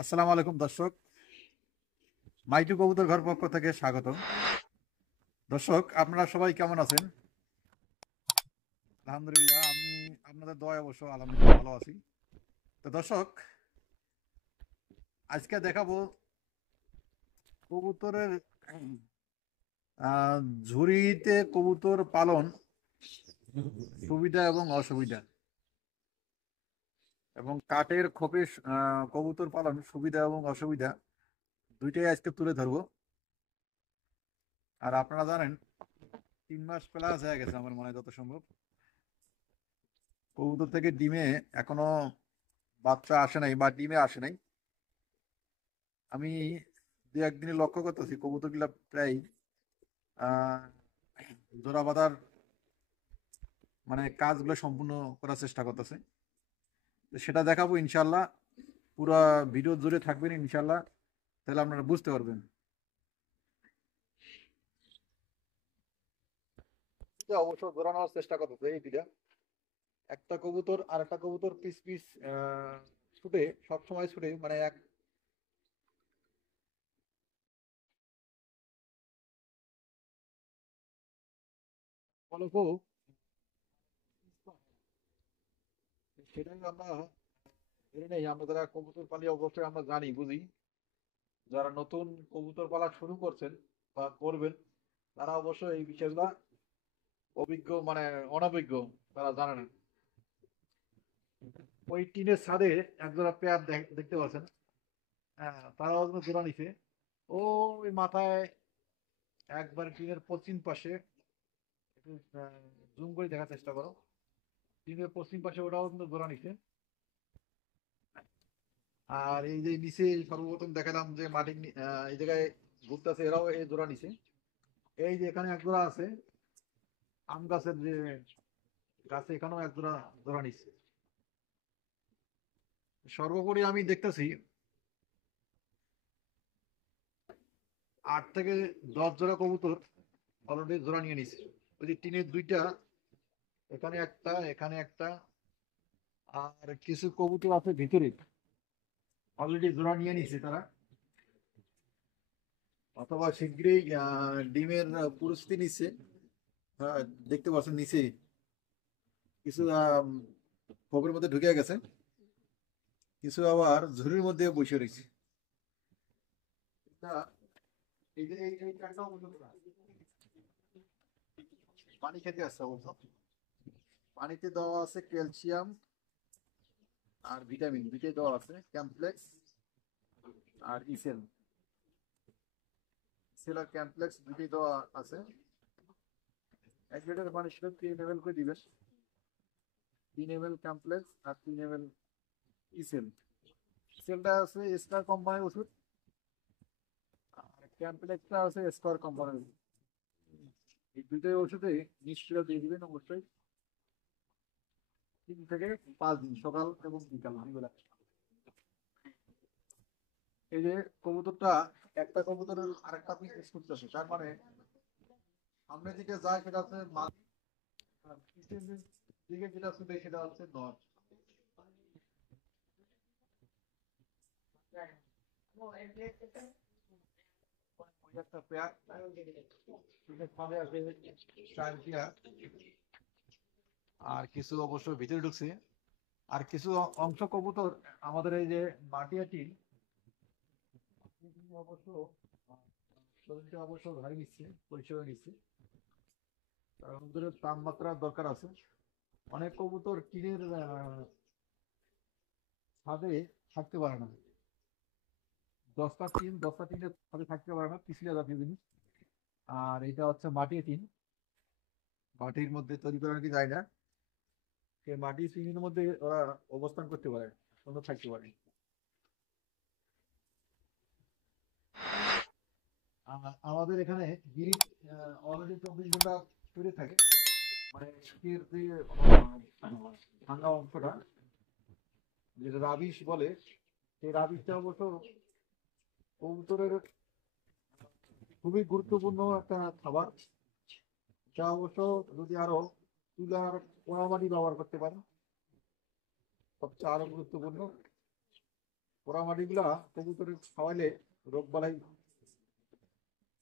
আসসালামু আলাইকুম দর্শক, মাইটু কবুতর ঘর পক্ষ থেকে স্বাগতম। দর্শক, আপনারা সবাই কেমন আছেন? আলহামদুলিল্লাহ, আমি আপনাদের দোয়ায় অবশ্য আলহামদুলিল্লাহ ভালো আছি। তো দর্শক, আজকে দেখাবো কবুতরের আহ, ঝুড়িতে কবুতর পালন সুবিধা এবং অসুবিধা, এবং কাঠের খোপে কবুতর পালন সুবিধা এবং অসুবিধা দুইটাই আজকে তুলে ধরবো। আর আপনারা জানেন, 3 মাস প্লাস হয়ে গেছে আমার মনে হয় যত সম্ভব কবুতর থেকে ডিমে এখনো বাচ্চা আসে নাই বা ডিমে আসে নাই। আমি দু একদিনে লক্ষ্য করতেছি কবুতরগুলা প্রায় আহ জোড়া বাঁধার মানে কাজগুলো সম্পূর্ণ করার চেষ্টা করতেছে। তো সেটা দেখাবো ইনশাল্লাহ। পুরো ভিডিও জুড়ে থাকবেন ইনশাল্লাহ, তাহলে আপনারা বুঝতে পারবেন। এটা অবশ্য জোড়া নেওয়ার চেষ্টা করতেছে এই দুইটা, একটা কবুতর আর একটা কবুতর পিস পিস ছুটে, সবসময় ছুটে মানে এক ফলকও, সেটাই আমরা ধরে নেই। আমরা যারা কবুতর পালি অবশ্যই আমরা জানি বুঝি, যারা নতুন কবুতর পালা শুরু করছেন বা করবেন তারা অবশ্যই এই বিষয়গুলো অভিজ্ঞ মানে অনভিজ্ঞ, তারা জানে না। ওই টিনের ছাদে একজোড়া পেয়ার দেখতে পাচ্ছেন। হ্যাঁ, তারা ওজন জোড়া নিছে। ও ওই মাথায় একবার টিনের পশ্চিম পাশে একটু জুম করে দেখার চেষ্টা করো। টিনের পশ্চিম পাশে ওটাও কিন্তু জোড়া নিছে। আর এই যে নিচে সর্বপ্রথম দেখালাম যে মাটির এই জায়গায় ঘুরতেছে, এরাও এই জোড়া নিছে। এই যে এখানে এক জোড়া আছে আম গাছের যে গাছে, এখানেও এক জোড়া জোড়া নিচ্ছে। সর্বোপরি আমি দেখতেছি 8 থেকে 10 জোড়া কবুতর অলরেডি জোড়া নিয়ে নিছে। ওই যে টিনের দুইটা, এখানে একটা, এখানে একটা, আর কিছু কবুতর আছে ভিতরে অলরেডি জোড়া নিয়ে নিছে তারা, অথবা শীঘ্রই ডিমের প্রস্তুতি নিচ্ছে। হ্যাঁ, দেখতে পাচ্ছেন নিচে কিছু খোপের মধ্যে ঢুকে গেছে, কিছু আবার ঝুড়ির মধ্যে বসে রয়েছে। তা এই যে এই চারটাও বন্ধ করা। পানি খেতে আসছে অবশ্য। পানিতে দেওয়া আছে ক্যালসিয়াম আর ভিটামিন, দুইটাই দেওয়া আছে, ক্যাম্পলেক্স আর ইসেল। ইসেল আর ক্যাম্পলেক্স দুইটাই দেওয়া আছে। 1 লিটার পানি সেটা 3 ml করে দিবেন। 3 ml ক্যাম্পলেক্স আর 3 ml ইসেল। ইসেলটা আছে স্টার কোম্পানির ওষুধ, আর ক্যাম্পলেক্সটা আছে স্কোয়ার কোম্পানির ওষুধ। এই দুইটাই ওষুধে নিশ্চয় দিয়ে দিবেন অবশ্যই 3 থেকে 5 দিন, সকাল এবং বিকাল দুইবেলা। এই যে কবুতরটা, একটা কবুতরের আরেকটা পিস মিস করতেছে, তার মানে সামনের দিকে যায় সেটা হচ্ছে মাদি, আর পিছনের দিকে যেটা ছুটে সেটা হচ্ছে নর। ওই একটা পেয়ার, ফাঁদে আছে 4 পেয়ার। আর কিছু অবশ্য ভিতরে ঢুকছে, আর কিছু অংশ কবুতর আমাদের এই যে মাটিয়াটি অবশ্য শরীরটা অবশ্য ভারী নিচ্ছে, পরিচয় নিচ্ছে, কারণ ওদের তাপমাত্রার দরকার আছে। অনেক কবুতর টিনের ছাদে থাকতে পারে না। 10টা টিনের ছাদে থাকতে পারে না, পিছলে জাতীয় জিনিস। আর এটা হচ্ছে মাটির টিন, মাটির মধ্যে তৈরি করা কি যায় না, সেই মাটির টিনের মধ্যে ওরা অবস্থান করতে পারে, সুন্দর থাকতে পারে। আমাদের এখানে গিরিট অলরেডি 24 ঘন্টা তৈরি থাকে, মানে শীতের যে ভাঙা অংশটা, যেটা রাবিশ বলে, সেই রাবিশটা অবশ্য কবুতরের খুবই গুরুত্বপূর্ণ একটা খাবার। যা অবশ্য যদি আরো তুলার পোড়ামাটি ব্যবহার করতে পারেন, সবচেয়ে আরো গুরুত্বপূর্ণ। পোড়ামাটি গুলা কবুতর খাওয়াইলে রোগ বালাই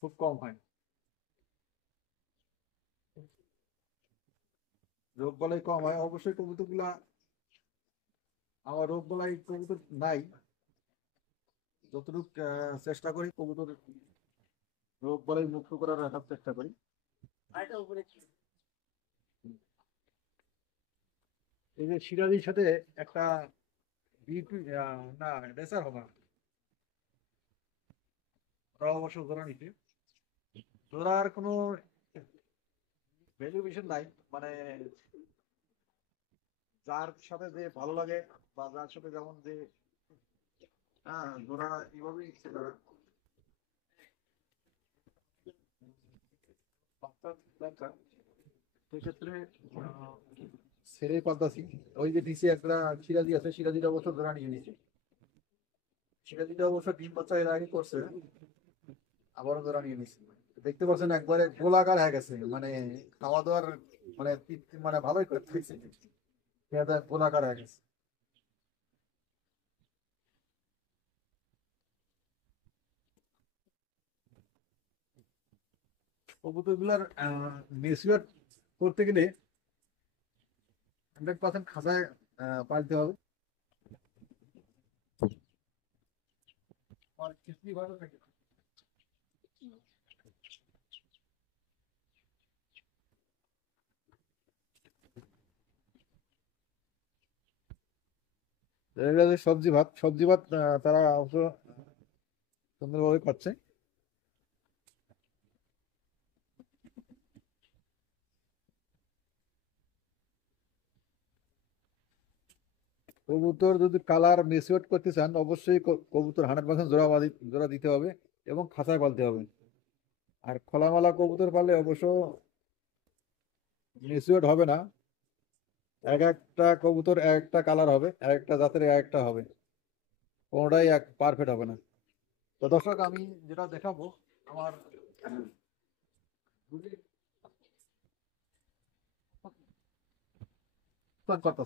খুব কম হয়, রোগ বালাই কম হয়। অবশ্যই কবুতর গুলা আমার রোগ বালাই কবুতর নাই, যতটুকু চেষ্টা করি কবুতর রোগ বালাই মুক্ত করার রাখার চেষ্টা করি। এই যে সিরাজির সাথে একটা বিউটি না রেসার হবে, ওরা অবশ্য জোড়া নিতে, জোড়ার কোনো ভ্যালুয়েশন নাই, মানে যার সাথে যে ভালো লাগে বা যার সাথে যেমন যে, হ্যাঁ জোড়া এইভাবেই ইচ্ছে করা। সেক্ষেত্রে ছেড়ে পাল্টাছি। ওই যে নিচে একটা সিরাজি আছে, সিরাজিটা অবশ্য জোড়া নিয়ে নিচ্ছে, সিরাজিটা অবশ্য ডিম বাচ্চা এর আগে করছে, আবারও জোড়া নিয়ে নিচ্ছে। দেখতে পাচ্ছেন একবারে গোলাকার হয়ে গেছে, মানে খাওয়া দাওয়ার মানে মানে ভালোই করে খাইছে, গোলাকার হয়ে গেছে। কবুতর গুলার মেচুয়ার করতে গেলে 100% খাঁচায় পালতে হবে। আর কিছুই ভালো থাকে না। এগুলো যে সবজি ভাত, সবজি ভাত তারা অবশ্য সুন্দরভাবে খাচ্ছে। কবুতর যদি কালার মেচুয়ার করতে চান, অবশ্যই কবুতর 100% জোড়া দিতে হবে এবং খাঁচায় পালতে হবে। আর খোলামেলা কবুতর পালে অবশ্য মেচুয়ার হবে না, এক একটা কবুতর এক একটা কালার হবে, এক একটা জাতের এক একটা হবে, কোনোটাই এক পারফেক্ট হবে না। তো দর্শক আমি যেটা দেখাবো আমার কথা,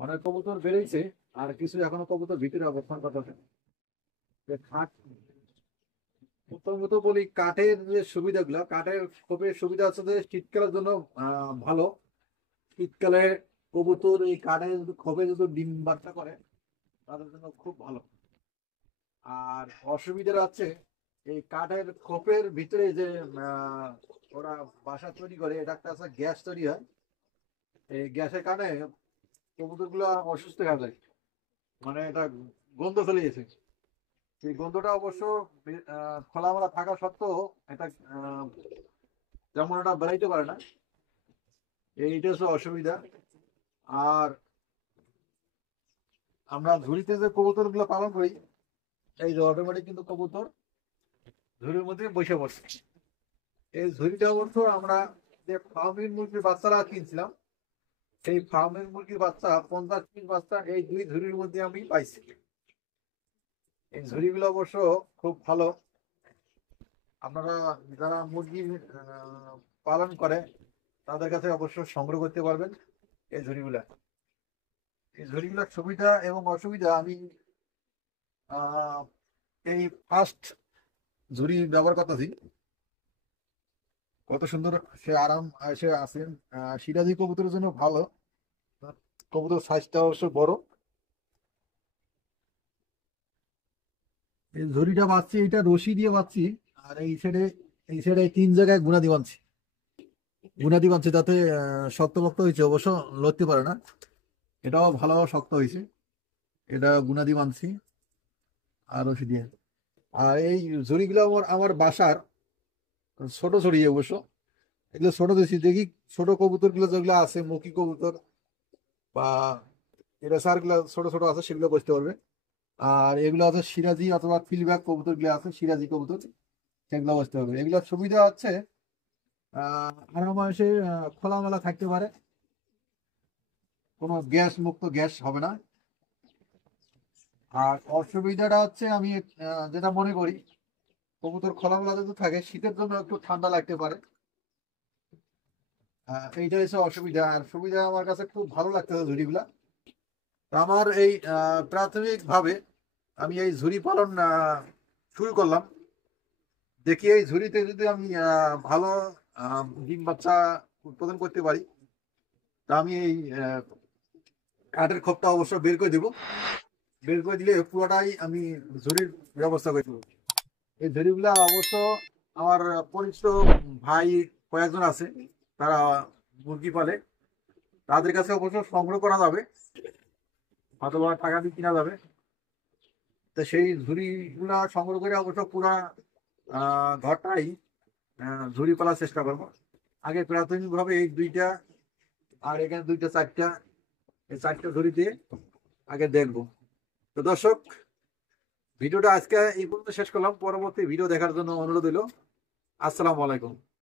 অনেক কবুতর বেড়েছে আর কিছু এখনো কবুতর ভিতরে অবস্থান করতেছে। যে খাট প্রথমত বলি, কাঠের যে সুবিধাগুলো, কাঠের খোপের সুবিধা আছে যে শীতকালের জন্য ভালো। শীতকালে কবুতর এই কাঠের যদি খোপে যদি ডিম বাচ্চা করে তাদের জন্য খুব ভালো। আর অসুবিধা আছে এই কাঠের খোপের ভিতরে যে আহ, ওরা বাসা তৈরি করে, এটা একটা আছে গ্যাস তৈরি হয়, এই গ্যাসের কারণে কবুতর গুলো অসুস্থ হয়ে যায়, মানে এটা গন্ধ চলে গেছে। সেই গন্ধটা অবশ্য খোলামেলা থাকা সত্ত্বেও এটা যেমন এটা বেরাইতে পারে না, এইটা হচ্ছে অসুবিধা। আর আমরা ঝুড়িতে যে কবুতর গুলো পালন করি, এই যে অটোমেটিক কিন্তু কবুতর ঝুড়ির মধ্যে বসে পড়ছে। এই ঝুড়িটা অবশ্য আমরা যে ফার্মিং মুরগির বাচ্চারা কিনছিলাম, সেই ফার্মিং মুরগির বাচ্চা 50 পিস বাচ্চা এই দুই ঝুড়ির মধ্যে আমি পাইছি। এই ঝুড়িগুলো অবশ্য খুব ভালো। আপনারা যারা মুরগি পালন করে তাদের কাছে অবশ্য সংগ্রহ করতে পারবেন এই ঝুড়িগুলা। এই ঝুড়িগুলোর সুবিধা এবং অসুবিধা আমি আহ, এই ফার্স্ট ঝুড়ি ব্যবহার করতেছি, কত সুন্দর সে আরাম সে আছেন। সিরাজি কবুতরের জন্য ভালো, কবুতর সাইজটা অবশ্য বড়। এই ঝুড়িটা বাঁধছি, এটা রশি দিয়ে বাঁধছি। আর এই সাইডে 3 জায়গায় গুনাদি বাঁধছি, যাতে শক্তপোক্ত হয়েছে, অবশ্য লড়তে পারে না, এটাও ভালো শক্ত হয়েছে। এটা গুনাদি বাঁধছি আর রশি দিয়ে। আর এই ঝুড়িগুলো আমার আমার বাসার ছোট ঝুড়ি অবশ্য, এগুলো ছোট দিচ্ছি দেখি। ছোট কবুতর গুলো যেগুলো আছে, মুখী কবুতর বা রেসার গুলো ছোট ছোট আছে, সেগুলো বসতে পারবে। আর এগুলো আছে সিরাজি অথবা ফিলব্যাক কবুতর গুলো আছে, সিরাজি কবুতর, সেগুলো বসতে পারবে। এগুলোর সুবিধা হচ্ছে আরামাসে খোলামেলা থাকতে পারে, কোনো গ্যাস মুক্ত গ্যাস হবে না। আর অসুবিধাটা হচ্ছে আমি যেটা মনে করি, কবুতর খোলামেলা যদি থাকে শীতের জন্য একটু ঠান্ডা লাগতে পারে, এইটা হচ্ছে অসুবিধা। আর সুবিধা আমার কাছে খুব ভালো লাগতেছে ঝুড়িগুলা। তো আমার এই প্রাথমিক ভাবে আমি এই ঝুরি পালন শুরু করলাম। দেখি এই ঝুড়িতে যদি আমি ভালো ডিম বাচ্চা উৎপাদন করতে পারি, তা আমি এই কাঠের খোপটা অবশ্য বের করে দেবো। বের করে দিলে পুরোটাই আমি ঝুড়ির ব্যবস্থা করে দেবো। এই ঝুড়িগুলা অবশ্য আমার পরিচিত ভাই কয়েকজন আছে, তারা মুরগি পালে, তাদের কাছে অবশ্য সংগ্রহ করা যাবে, অথবা টাকা দিয়ে কিনা যাবে। তো সেই ঝুড়িগুলা সংগ্রহ করে অবশ্য পুরা ঘরটাই ঝুড়ি পালার চেষ্টা করবো। আগে প্রাথমিকভাবে এই দুইটা, আর এখানে দুইটা চারটা, এই চারটা ঝুড়ি দিয়ে আগে দেখবো। তো দর্শক, ভিডিওটা আজকে এই পর্যন্ত শেষ করলাম। পরবর্তী ভিডিও দেখার জন্য অনুরোধ হইল। আসসালামু আলাইকুম।